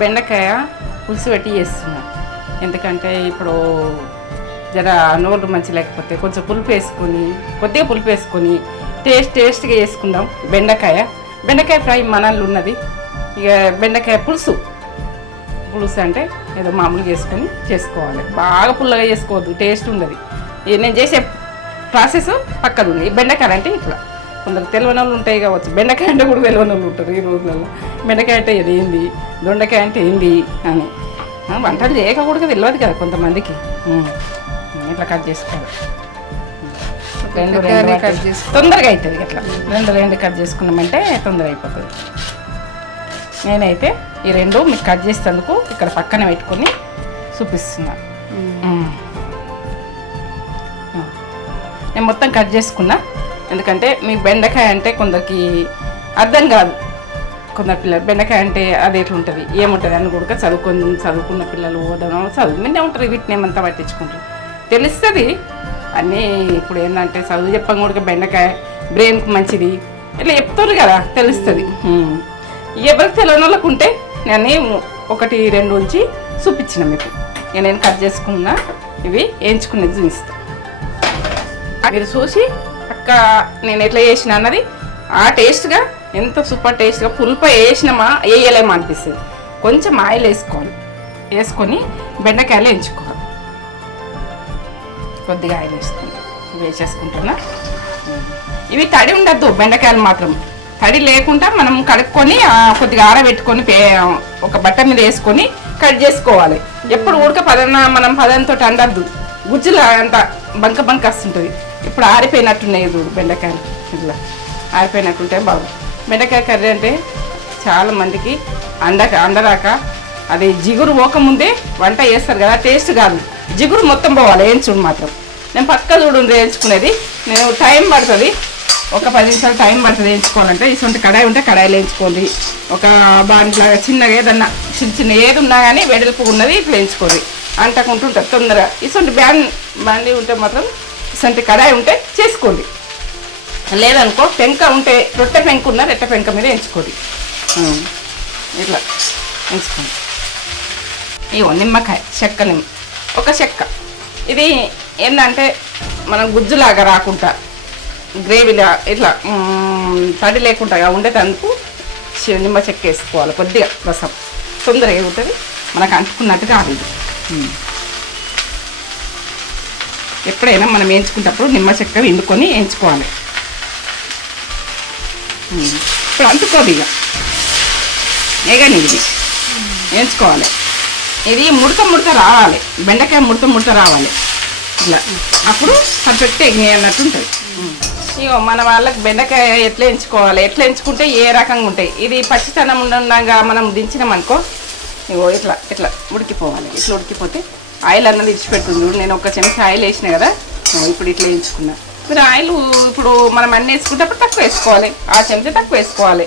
బెండకాయ పులుసు పెట్టి చేస్తున్నా. ఎందుకంటే ఇప్పుడు జర నోరు మంచి లేకపోతే కొంచెం పులుపు వేసుకొని కొద్దిగా పులుపు వేసుకొని టేస్ట్గా చేసుకుందాం. బెండకాయ ఫ్రై మనల్ని ఉన్నది. ఇక బెండకాయ పులుసు అంటే ఏదో మామూలుగా చేసుకోవాలి. బాగా పుల్లగా చేసుకోవద్దు, టేస్ట్ ఉండదు. నేను చేసే ప్రాసెస్ పక్కన ఉంది. ఈ బెండకాయ అంటే ఇట్లా కొందరు తెలియని వాళ్ళు ఉంటాయి కావచ్చు. బెండకాయ అంటే కూడా తెలియని వాళ్ళు ఉంటారు ఈ రోజులలో. బెండకాయ అంటే ఇది ఏంది, దొండకాయ అంటే ఏంది అని వంటలు చేయకూడదు తెలియదు కదా కొంతమందికి. ఇట్లా కట్ చేసుకోవాలి. రెండు తొందరగా అవుతుంది. ఇట్లా రెండు కట్ చేసుకున్నామంటే తొందరగా అయిపోతుంది. నేనైతే ఈ రెండు మీకు కట్ చేసేందుకు ఇక్కడ పక్కన పెట్టుకొని చూపిస్తున్నాను. నేను మొత్తం కట్ చేసుకున్నా. ఎందుకంటే మీకు బెండకాయ అంటే కొందరికి అర్థం కాదు. కొందరు పిల్లలు బెండకాయ అంటే అది ఎట్లుంటుంది ఏముంటుంది అని కూడా చదువుకున్న పిల్లలు చదువు మీదే ఉంటారు. వీటిని ఏమంతా పట్టించుకుంటారు, తెలుస్తుంది అన్నీ. ఇప్పుడు ఏంటంటే చదువు చెప్పం కూడా బెండకాయ బ్రెయిన్కి మంచిది ఇట్లా చెప్తారు కదా, తెలుస్తుంది. ఎవరికి తెలియని వాళ్ళకు ఉంటే నేను 1-2 ఉంచి చూపించిన మీకు. నేను కట్ చేసుకున్నా, ఇవి వేయించుకునేది చూపిస్తాను. మీరు చూసి అక్క నేను ఎట్లా చేసిన అన్నది ఆ టేస్ట్గా ఎంత సూపర్ టేస్ట్గా పులుప వేసినామా వేయలేమా అనిపిస్తుంది. కొంచెం ఆయిల్ వేసుకొని బెండకాయలు వేయించుకోవాలి. కొద్దిగా ఆయిల్ వేసేసుకుంటున్నా. ఇవి తడి ఉండద్దు బెండకాయలు మాత్రం. తడి లేకుండా మనం కడుక్కొని కొద్దిగా ఆరబెట్టుకొని ఒక బట్ట మీద వేసుకొని కట్ చేసుకోవాలి. ఎప్పుడు మనం పదంతో అండద్దు, గుజ్జులు అంత బంక వస్తుంటుంది. ఇప్పుడు ఆరిపోయినట్టున్నాయి చూడు బెండకాయలు. ఇట్లా ఆరిపోయినట్టుంటే బాగుంది. బెండకాయ కర్రీ అంటే చాలా మందికి అందరాక అది జిగురు పోకముందే వంట చేస్తారు కదా, టేస్ట్ కాదు, జిగురు మొత్తం పోవాలి వేయించుడు మాత్రం. నేను పక్క చూడు వేయించుకునేది. నేను టైం పడుతుంది, ఒక 10 నిమిషాలు టైం పడుతుంది వేయించుకోవాలంటే. ఇటువంటి కడాయి ఉంటే కడాయిలో వేయించుకోండి. ఒక బాండ్లాగా చిన్నగా ఏదన్నా చిన్న ఏది ఉన్నా కానీ వెడల్పు ఉన్నది ఇట్లా వేయించుకోండి. అంటకుంటుంటుంది తొందరగా. ఇటువంటి బాండి ఉంటే మాత్రం ఇటువంటి కడాయి ఉంటే చేసుకోండి. లేదనుకో పెంక ఉంటే రొట్టె పెంక ఉన్న రొట్టె పెంక మీద వేయించుకోండి. ఇట్లా వేయించుకోండి. ఇవో నిమ్మకాయ ఒక చెక్క. ఇది ఏంటంటే మనం గుజ్జులాగా రాకుండా గ్రేవీలా ఇట్లా తడి లేకుండా ఉండేటందుకు నిమ్మ చెక్క వేసుకోవాలి. కొద్దిగా రసం తొందరగా ఉంటుంది, మనకు అంటుకున్నట్టు కాదు. ఎప్పుడైనా మనం వేయించుకునేటప్పుడు నిమ్మ చెక్క వండుకొని వేయించుకోవాలి. ఇప్పుడు అంటుకోదు ఇక ఏగాని ఇది వేయించుకోవాలి. ఇది ముడత రావాలి, బెండకాయ ముడత రావాలి. ఇట్లా అప్పుడు పర్ఫెక్ట్ ఎగ్ని అన్నట్టు ఉంటుంది. ఇగో మన వాళ్ళకి బెండకాయ ఎట్లా ఎంచుకుంటే ఏ రకంగా ఉంటాయి. ఇది పచ్చితనం ఉండగా మనం దించినామనుకో ఇగో ఇట్లా ఉడికిపోవాలి. ఇట్లా ఉడికిపోతే ఆయిల్ అన్నది ఇచ్చిపెట్టుంది. నేను 1 చెంచా ఆయిల్ వేసిన కదా, ఇప్పుడు ఇట్లా వేయించుకున్నా. మీరు ఆయిల్ ఇప్పుడు మనం అన్నీ వేసుకున్నప్పుడు తక్కువ వేసుకోవాలి, 1 చెంచా తక్కువ వేసుకోవాలి.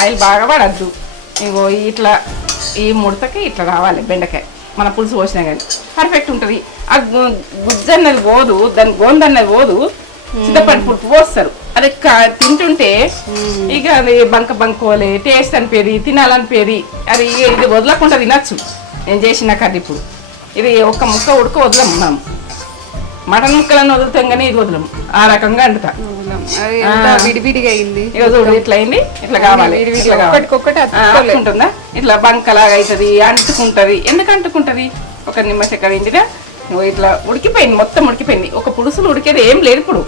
ఆయిల్ బాగా పడద్దు. ఇగో ఇట్లా ఈ ముడతకి ఇట్లా రావాలి బెండకాయ. మన పులుసు పోసినా కానీ పర్ఫెక్ట్ ఉంటుంది. ఆ గుజ్జు అన్నది పోదు, దాని గోందన్నది పోదు. చింతపండు పులుపు పోస్తారు. అది తింటుంటే ఇక అది బంకోలే టేస్ట్ అనిపేది, తినాలనిపేది. అది ఇది వదలకుండా తినచ్చు. నేను చేసిన కర్రీ ఇప్పుడు ఇది ఒక ముక్క ఉడక వదలం. మనం మటన్ ముక్కలను వదులుతాం కానీ ఇది వదలం. ఆ రకంగా అంటుతా విడివిడిగా అయింది. ఇక చూడు ఇట్లా అయింది. ఇట్లా కావాలి, అంటుకుంటుందా ఇట్లా బంకలాగా అవుతుంది, అంటుకుంటుంది. ఎందుకు అంటుకుంటుంది? ఒక నిమ్మ చెక్క ఇంటిదా ఇట్లా ఉడికిపోయింది, మొత్తం ఉడికిపోయింది. ఒక పులుసులు ఉడికేది ఏం లేదు.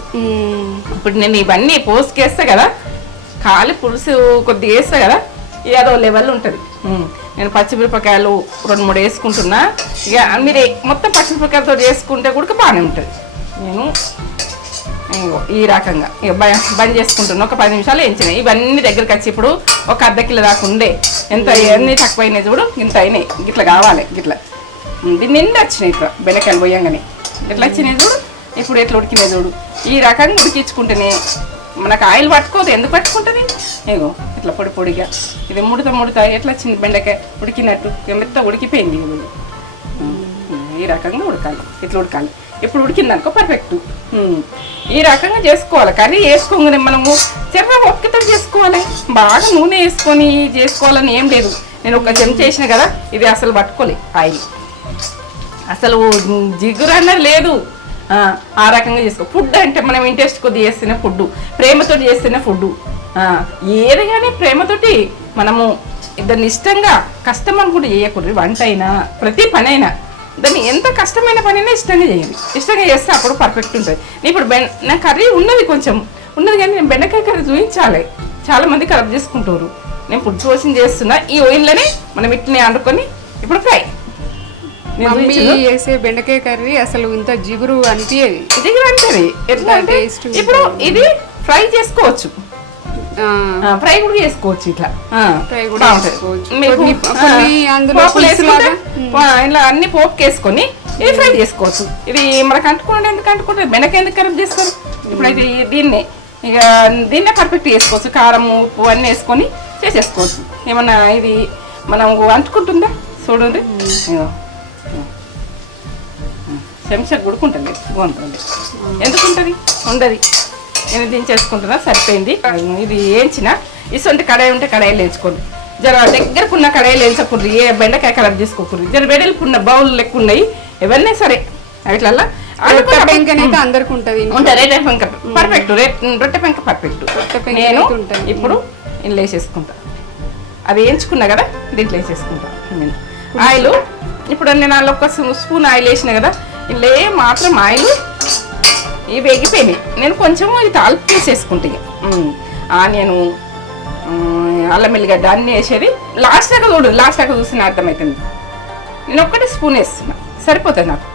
ఇప్పుడు నేను ఇవన్నీ పోసుకేస్తా కదా, ఖాళీ పులుసు కొద్దిగా వేస్తా కదా, ఏదో లెవెల్ ఉంటుంది. నేను పచ్చిమిరపకాయలు 2-3 వేసుకుంటున్నా. ఇక మీరు మొత్తం పచ్చిమిరపకాయలతో చేసుకుంటే కూడా బాగానే ఉంటుంది. నేను ఈ రకంగా ఇక బంద్ చేసుకుంటున్నా. ఒక 10 నిమిషాలు వేయించినాయి. ఇవన్నీ దగ్గరికి వచ్చి ఇప్పుడు ఒక ½ కిలో దాకా ఉండే. ఎంత అన్నీ తక్కువైనాయి చూడు, ఇంత అయినాయి. ఇట్లా కావాలి. ఇట్లా దీన్ని నిండా వచ్చినాయి. ఇట్లా బెండకాయలు పోయంగానే ఎట్లా వచ్చినాయి చూడు. ఇప్పుడు ఎట్లా ఉడికినాయి చూడు. ఈ రకంగా ఉడికించుకుంటేనే మనకు ఆయిల్ పట్టుకోదు. ఎందుకు పట్టుకుంటుంది? ఇగో ఇట్లా పొడిగా ఇది ముడత ఎట్లా వచ్చింది బెండకాయ ఉడికినట్టు. మెత్త ఉడికిపోయింది. ఈ రకంగా ఉడకాలి, ఇట్లా ఉడకాలి. ఇప్పుడు ఉడికిందనుకో పర్ఫెక్ట్. ఈ రకంగా చేసుకోవాలి. కర్రీ వేసుకోగానే మనము చెర్ర ఒక్కతో చేసుకోవాలి. బాగా నూనె వేసుకొని చేసుకోవాలని ఏం లేదు. నేను ఒక చెంచా వేసిన కదా, ఇది అసలు పట్టుకోలే ఆయిల్, అసలు జిగురు అన్నది లేదు. ఆ రకంగా చేసుకో. ఫుడ్ అంటే మనం ఇంట్రెస్ట్ కొద్ది చేస్తున్న ఫుడ్, ప్రేమతో చేస్తున్న ఫుడ్, ఏది కానీ ప్రేమతోటి మనము దాన్ని ఇష్టంగా కష్టం అనుకుంటే చేయకూడదు. వంట అయినా ప్రతి పని అయినా దాన్ని ఎంత కష్టమైన పనైనా ఇష్టంగా చేయాలి. ఇష్టంగా చేస్తే అప్పుడు పర్ఫెక్ట్ ఉంటుంది. ఇప్పుడు నా కర్రీ ఉన్నది కొంచెం ఉన్నది కానీ నేను బెండకాయ కర్రీ చూపించాలి. చాలా మంది ఖరాబ్ చేసుకుంటారు. నేను ఫుడ్ ప్రాసెసింగ్ చేస్తున్నా. ఈ ఆయిల్లోనే మనం ఇట్లనే వండుకొని ఇప్పుడు ఫ్రై. మమ్మీ చేసే బెండకాయ కర్రీ అసలు ఇంత జిగురు అనిపించేది. జిగురు అంటది ఎట్లా అంటే ఇప్పుడు ఇది ఫ్రై చేసుకోవచ్చు, ఫ్రై కూడా చేసుకోవచ్చు. ఇట్లా ఇలా అన్ని పోపుకి వేసుకొని ఇది ఫ్రై చేసుకోవచ్చు. ఇది మనకు అంటుకోండి, ఎందుకు అంటుకుంటే బెండకాయ ఎందుకు ఖరాబ్ చేసుకోరు. ఇప్పుడైతే దీన్నే ఇక దీన్నే పర్ఫెక్ట్ చేసుకోవచ్చు. కారం ఉప్పు అన్నీ వేసుకొని చేసేసుకోవచ్చు. ఏమన్నా ఇది మనం అంటుకుంటుందా చూడండి, చెంచా గుడుకుంటుంది బాగుంటుంది. ఎందుకుంటుంది ఉండదు. నేను దించేసుకుంటున్నా, సరిపోయింది. ఇది వేయించిన ఇటువంటి కడాయి ఉంటే కడాయిలు వేయించుకోండి. జర దగ్గరకున్న కడాయిలు వేయించకూడదు, ఏ బెండకాయ కలర్ తీసుకోకూడదు. జర వెడల్పున్న బౌల్ లెక్క ఉన్నాయి ఎవరినే సరే అట్లా పెంకనైతే అందరికి ఉంటుంది. రొట్టె పెంక పర్ఫెక్ట్, రొట్టె పెంక పర్ఫెక్ట్. నేను ఇప్పుడు ఇంట్లో వేసేసుకుంటా. అది వేయించుకున్నా కదా, దీంట్లో వేసేసుకుంటా. నేను ఆయిల్ ఇప్పుడు నేను అందులో ఒక స్పూన్ ఆయిల్ వేసిన కదా, ఇంట్లో మాత్రం ఆయిల్ ఇవి వేగిపోయినాయి. నేను కొంచెం ఇది తాలింపు తీసేసుకుంటాను. ఆనియను, అల్లం ఎల్లిగడ్డ అన్నీ వేసేది లాస్ట్ దాకా చూడు. లాస్ట్ దాకా చూసిన అర్థమవుతుంది. నేను ఒక్కటి స్పూన్ వేస్తున్నా, సరిపోతుంది నాకు.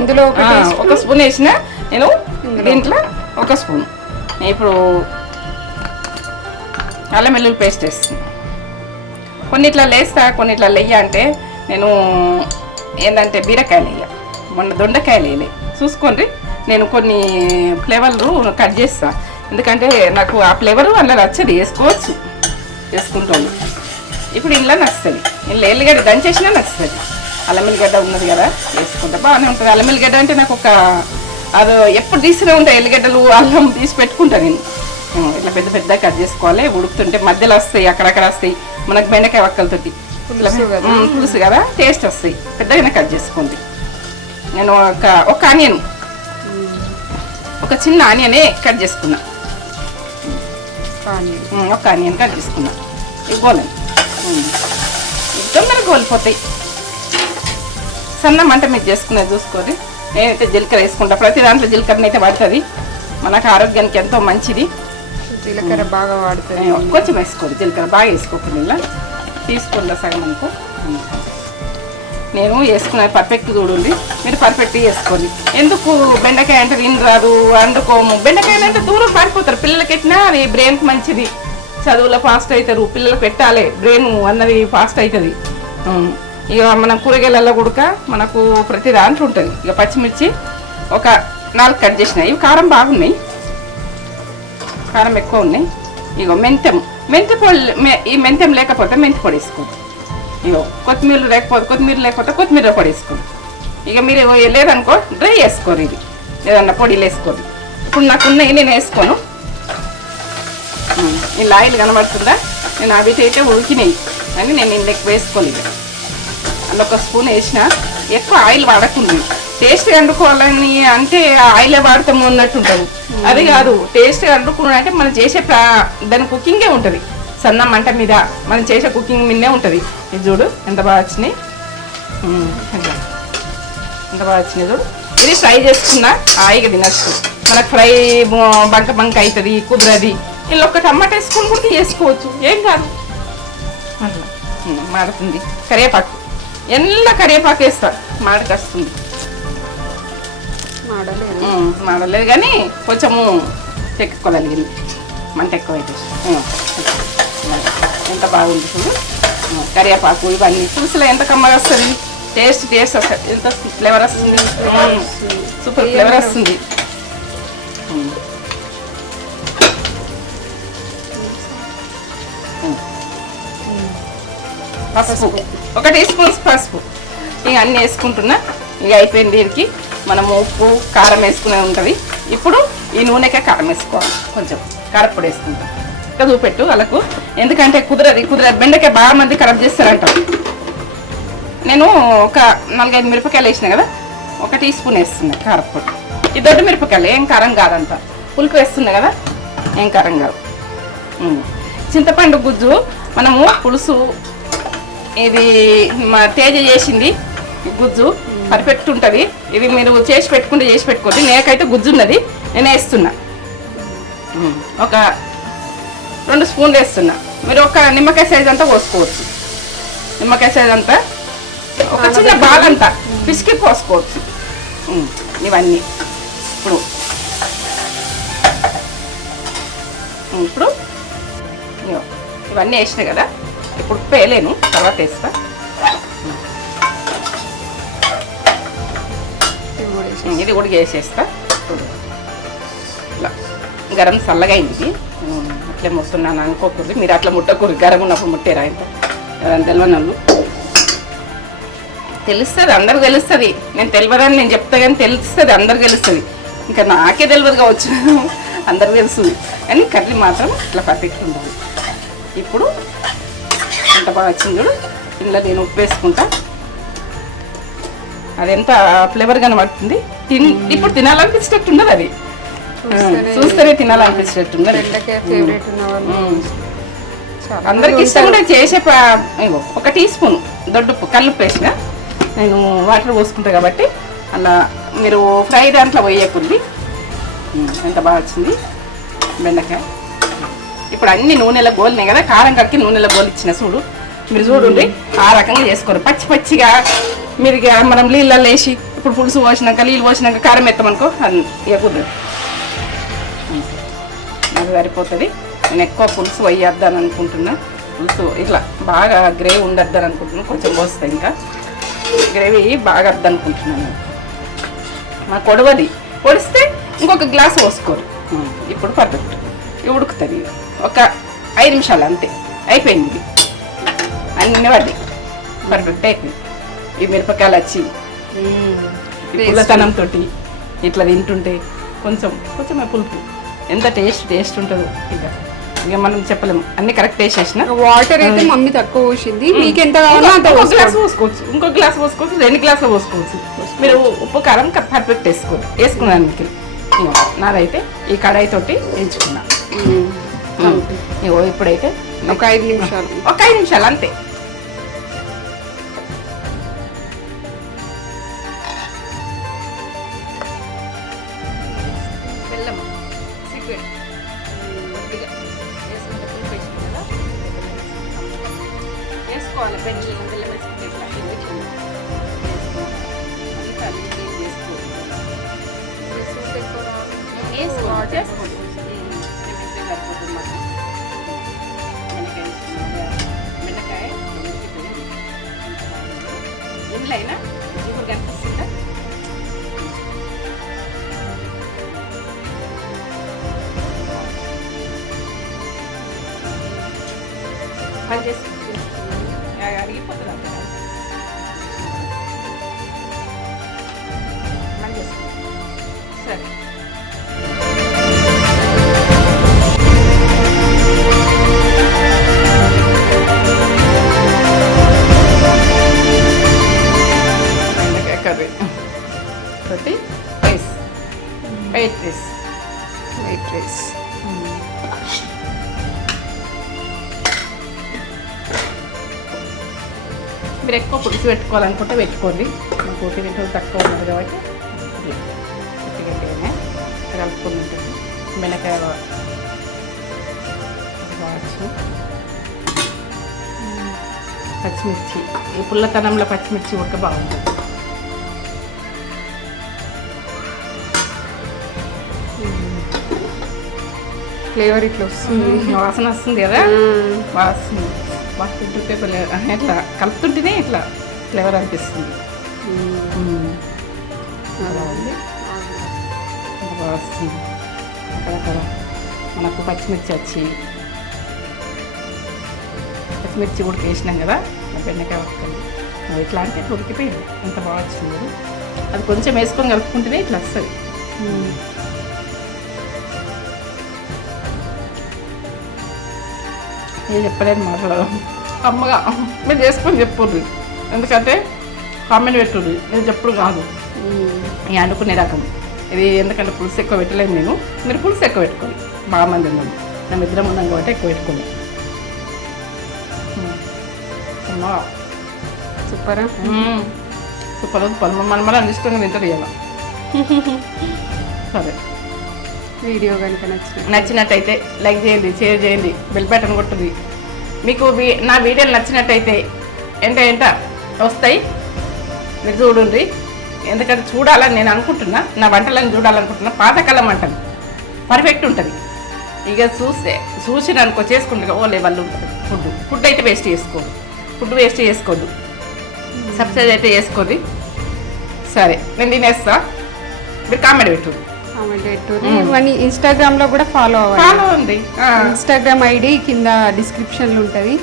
ఇందులో ఒక స్పూన్ వేసిన నేను, దీంట్లో ఒక స్పూన్. ఇప్పుడు అల్లం వెల్లుల్లి పేస్ట్ వేస్తున్నా. కొన్నిట్లా వేస్తా, కొన్నిట్లా వెయ్య. అంటే నేను ఏంటంటే బీరకాయలు వేయ, మొన్న దొండకాయలు వేయలే. చూసుకోండి, నేను కొన్ని ఫ్లేవర్లు కట్ చేస్తా. ఎందుకంటే నాకు ఆ ఫ్లేవరు అందులో నచ్చదు, వేసుకోవచ్చు వేసుకుంటాను. ఇప్పుడు ఇంట్లో నచ్చుతుంది. ఇంట్లో ఎల్లిగడ్డ దంచేసినా నచ్చుతుంది. అల్లం ఎల్లిగడ్డ ఉన్నది కదా, వేసుకుంటా బాగానే ఉంటుంది. అల్లం ఎల్లిగడ్డ అంటే నాకు ఒక అది ఎప్పుడు తీసినే ఉంటాయి. ఎల్లిగడ్డలు అల్లం తీసి పెట్టుకుంటా నేను. ఇట్లా పెద్ద పెద్ద కట్ చేసుకోవాలి. ఉడుకుతుంటే మధ్యలో వస్తాయి, అక్కడక్కడ వస్తాయి. మనకు బెండకాయ వక్కలతోటి పులుసు కదా, టేస్ట్ వస్తాయి. పెద్దగానే కట్ చేసుకోండి. నేను ఒక ఆనియన్, ఒక చిన్న ఆనియనే కట్ చేసుకున్నా. ఒక ఆనియన్ కట్ చేసుకున్నా. ఇవ్వాలి తొందరగా కోల్పోతాయి. సన్న మంట మీద చేసుకునేది చూసుకోండి. నేనైతే జీలకర్ర వేసుకుంటా. ప్రతి దాంట్లో జీలకర్ర అయితే పడుతుంది. మనకు ఆరోగ్యానికి ఎంతో మంచిది. జీలకర్ర బాగా వాడుతుంది. కొంచెం వేసుకోండి, జీలకర్ర బాగా వేసుకోకండి. ఇలా తీసుకుంటా సగం అనుకో. నేను వేసుకున్నది పర్ఫెక్ట్ చూడండి, మీరు పర్ఫెక్ట్ వేసుకోండి. ఎందుకు బెండకాయ అంటే తిని రాదు వండుకోము. బెండకాయలు అంటే దూరం పారిపోతారు. పిల్లలకి పెట్టినా అది బ్రెయిన్కి మంచిది, చదువులో ఫాస్ట్ అవుతారు. పిల్లలకు పెట్టాలి, బ్రెయిన్ అన్నది ఫాస్ట్ అవుతుంది. ఇక మనం కూరగాయలలో కూడా మనకు ప్రతి దాంట్లో ఉంటుంది. ఇక పచ్చిమిర్చి ఒక 4 కట్ చేసినాయి. ఇవి కారం బాగున్నాయి, కారం ఎక్కువ ఉన్నాయి. ఇక మెంతి పొడి, ఈ మెంతం లేకపోతే మెంతి పొడి వేసుకోండి. ఇగో కొత్తిమీర లేకపోతే కొత్తిమీర పొడి వేసుకోండి. ఇక మీరు లేదనుకో డ్రై వేసుకోరు, ఇది ఏదన్నా పొడిలు వేసుకోండి. ఇప్పుడు నాకు ఉన్నాయి, నేను వేసుకోను. ఇలా ఆయిల్ కనబడుతుందా, నేను అవి అయితే ఉడికినాయి అని నేను ఇందులోకి వేసుకోలేదు. అందులో ఒక స్పూన్ వేసిన. ఎక్కువ ఆయిల్ వాడకుండా టేస్ట్ వండుకోవాలని అంటే ఆయిలే వాడతాము అన్నట్టు ఉంటుంది. అది కాదు, టేస్ట్ వండుకున్నా అంటే మనం చేసే దాని కుకింగే ఉంటుంది. సన్న మంట మీద మనం చేసే కుకింగ్ మీదే ఉంటుంది. ఇది చూడు ఎంత బాగా వచ్చినాయి, ఎంత బాగా వచ్చినాయి చూడు. ఇది ఫ్రై చేసుకున్నా ఆయిగా తినచ్చు. మనకు ఫ్రై బంక అవుతుంది, కుదరది. ఇలా ఒక టమాటా వేసుకొని కూడా చేసుకోవచ్చు, ఏం కాదు. అట్లా మాడుతుంది. కరివేపాకు ఎల్ల కరివేపాకు వేస్తా, మాడకి వస్తుంది. మాడలేదు కానీ కొంచెము చెక్కుకోగలిగింది. మంట ఎక్కువ అయితే ఎంత బాగుంది చూడు. కరివేపాకు ఇవన్నీ పులుసులో ఎంత కమ్మగా వస్తుంది. టేస్ట్ వస్తుంది, ఎంత ఫ్లేవర్ వస్తుంది. సూపర్ ఫ్లేవర్ వస్తుంది. పసుపు 1 టీ స్పూన్ పసుపు. ఇక అన్నీ వేసుకుంటున్నా. ఇక అయిపోయింది. దీనికి మనం ఉప్పు కారం వేసుకునే ఉంటుంది. ఇప్పుడు ఈ నూనెకే కారం వేసుకోవాలి. కొంచెం కారపొడి వేసుకుంటాం. చక్కగా చూపెట్టు వాళ్ళకు, ఎందుకంటే కుదరదు బెండకాయ బాగా మంది ఖరాబ్ చేస్తారంట. నేను ఒక 4-5 మిరపకాయలు వేసిన కదా, 1 టీ స్పూన్ వేస్తున్నా కారపొడి. ఈ దొడ్డు మిరపకాయలు ఏం కారం కాదంట, పులుపు వేస్తున్నా కదా ఏం కారం కాదు. చింతపండు గుజ్జు మనము పులుసు ఇది మా తేజ చేసింది గుజ్జు పర్ఫెక్ట్ ఉంటుంది. ఇది మీరు చేసి పెట్టుకోండి. నేకైతే గుజ్జు ఉన్నది, నేను వేస్తున్నా. ఒక 2 స్పూన్లు వేస్తున్నా. మీరు ఒక నిమ్మకాయ సైజ్ అంతా పోసుకోవచ్చు. నిమ్మకాయ సైజ్ అంతా ఒక చిన్న బాల్ అంతా పిసికి పోసుకోవచ్చు. ఇవన్నీ ఇప్పుడు ఇవన్నీ వేసినాయి కదా, ఇప్పుడు పేలేను, తర్వాత వేస్తా. ఇది కూడా వేసేస్తా. ఇట్లా గరం చల్లగా అయింది, అట్లే మొస్తున్నాను అనుకోకూడదు. మీరు అట్లా ముట్టకూడదు, గరం ఉన్నప్పుడు ముట్టారా ఇంత తెలియనోళ్ళు. తెలుస్తుంది, అందరికి తెలుస్తుంది. నేను తెలియదని నేను చెప్తా కానీ తెలుస్తుంది, అందరికి తెలుస్తుంది. ఇంకా నాకే తెలియదు కావచ్చు, అందరికి తెలుస్తుంది. కానీ కర్రీ మాత్రం ఇట్లా పర్ఫెక్ట్ ఉండాలి. ఇప్పుడు ఎంత బాగా వచ్చింది చూడు. ఇందులో నేను ఉప్పు వేసుకుంటా, అది ఎంత ఫ్లేవర్ కనబడుతుంది. ఇప్పుడు తినాలనిపించేటట్టు ఉండదు, అది చూస్తేనే తినాలనిపించేటట్టు ఉండదు. అందరికి ఇష్టం కూడా చేసే 1 టీ స్పూన్ దొడ్డుప్పు కల్లుప్పు వేసిన, నేను వాటర్ పోసుకుంటా కాబట్టి అలా మీరు ఫ్రై దాంట్లో పోయకుంది. ఎంత బాగా వచ్చింది బెండకాయ. ఇప్పుడు అన్ని నూనెలో గోలినాయి కదా, కారం కక్కి నూనెలో గోలి ఇచ్చిన చూడు. మీరు చూడండి ఆ రకంగా చేసుకోరు. పచ్చిగా మీరు మనం నీళ్ళల్లో వేసి ఇప్పుడు పులుసు పోసినాక నీళ్ళు పోసినాక కారం ఎత్తామనుకో అది కుదరదు, అది సరిపోతుంది. నేను ఎక్కువ పులుసు వేయద్దాను అనుకుంటున్నా. పులుసు ఇట్లా బాగా గ్రేవీ ఉండద్దని అనుకుంటున్నాను. కొంచెం పోస్తాయి, ఇంకా గ్రేవీ బాగా వద్దనుకుంటున్నాను. మా కొడవది పొడిస్తే ఇంకొక గ్లాస్ పోసుకోరు. ఇప్పుడు పర్ఫెక్ట్ ఉడుకుతుంది. ఒక 5 నిమిషాలు అంతే, అయిపోయింది. ఇది అన్ని వాటి పర్ఫెక్ట్ అయిపోయింది. ఈ మిరపకాయలు వచ్చి పుల్లతనంతో ఇట్లా తింటుంటే కొంచెం పులుపు ఎంత టేస్ట్ ఉంటుందో ఇక మనం చెప్పలేము. అన్ని కరెక్ట్ టేస్ట్ చేసిన. వాటర్ అయితే మమ్మీ తక్కువ పోసింది, మీకు ఎంత కావాలో అంత పోసుకోవచ్చు. ఇంకో గ్లాస్ పోసుకోవచ్చు, 2 గ్లాసులు పోసుకోవచ్చు. మీరు ఉప్పు కారం పర్ఫెక్ట్ వేసుకున్నాను. మీకు నాదైతే ఈ కడాయి తోటి వేయించుకున్నా. ఇప్పుడైతే ఒక 5 నిమిషాలు అంతే. వేసుకోవాలి బెల్లం బెండకాయ ఇండ్లైనా ఇప్పుడు కనిపిస్తుందా? పని చేసి అడిగిపోతుంది అక్కడ పని చేస్తుంది. సరే కర్రీ తోటి వైట్ రైస్ మీరు ఎక్కువ పులుసు పెట్టుకోవాలనుకుంటే పెట్టుకోండి. మాకు గట్టిగా తక్కువ ఉన్నది కాబట్టి గట్టిగానే కలుపుకొని ఉంటుంది. బెండకాయ కావచ్చు, పచ్చిమిర్చి, ఈ పుల్లతనంలో పచ్చిమిర్చి ఉడక బాగుంటుంది. ఫ్లేవర్ ఇట్లా వస్తుంది, వాసన వస్తుంది కదా, వాసన బాగా తింటుంటే ఇట్లా కలుపుతుంటేనే ఇట్లా ఫ్లేవర్ అనిపిస్తుంది. అలా ఉంది, బాగా వస్తుంది. అక్కడక్కడ మనకు పచ్చిమిర్చి ఉడికి వేసినాం కదా, బెండకాయ ఉడకండి ఇట్లా అంటే ఉడికిపోయింది. ఎంత బాగా వచ్చింది. అది కొంచెం వేసుకొని కలుపుకుంటేనే ఇట్లా వస్తుంది. నేను చెప్పలేను మాటలు అమ్మగా మీరు చేసుకొని చెప్పుర్రి, ఎందుకంటే కామెంట్ పెట్టుర్రి, నేను చెప్పుడు కాదు నేను అనుకునే రకం ఇది. ఎందుకంటే పులుసు ఎక్కువ పెట్టలేను నేను, మీరు పులుసు ఎక్కువ పెట్టుకోండి. బాగా మంది ఉన్నాం, మేము ఇద్దరం ఉన్నాం కాబట్టి ఎక్కువ పెట్టుకోండి. అమ్మగా సూపరా. సూపర్ సూపర్, మన అందిస్తుంది తింటారు ఇవాళ. సరే, వీడియో కనుక నచ్చినట్టయితే లైక్ చేయండి, షేర్ చేయండి, బెల్ బటన్ కొట్టుది. మీకు నా వీడియోలు నచ్చినట్టయితే ఎంట వస్తాయి, మీరు చూడండి. ఎందుకంటే చూడాలని నేను అనుకుంటున్నా, నా వంటలను చూడాలనుకుంటున్నా. పాతకాలం వంటలు పర్ఫెక్ట్ ఉంటుంది. ఇక చూసిన అనుకో చేసుకుంటే ఓ లెవెల్ ఉంటుంది. ఫుడ్ అయితే వేస్ట్ చేసుకోదు, ఫుడ్ వేస్ట్ చేసుకోవద్దు, సబ్సిడీ అయితే చేసుకోద్ది. సరే, నేను తినేస్తా, మీరు కామెంట్ పెట్టు. ఇవన్నీ ఇన్స్టాగ్రామ్ లో కూడా ఫాలో ఫాలో ఉంది, ఇన్స్టాగ్రామ్ ఐడి కింద డిస్క్రిప్షన్ లో ఉంటుంది,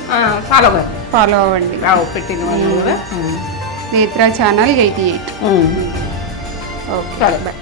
ఫాలో అవ్వండి. పెట్టిన వాళ్ళు కూడా నేత్ర ఛానల్ 88. సరే, బాయ్.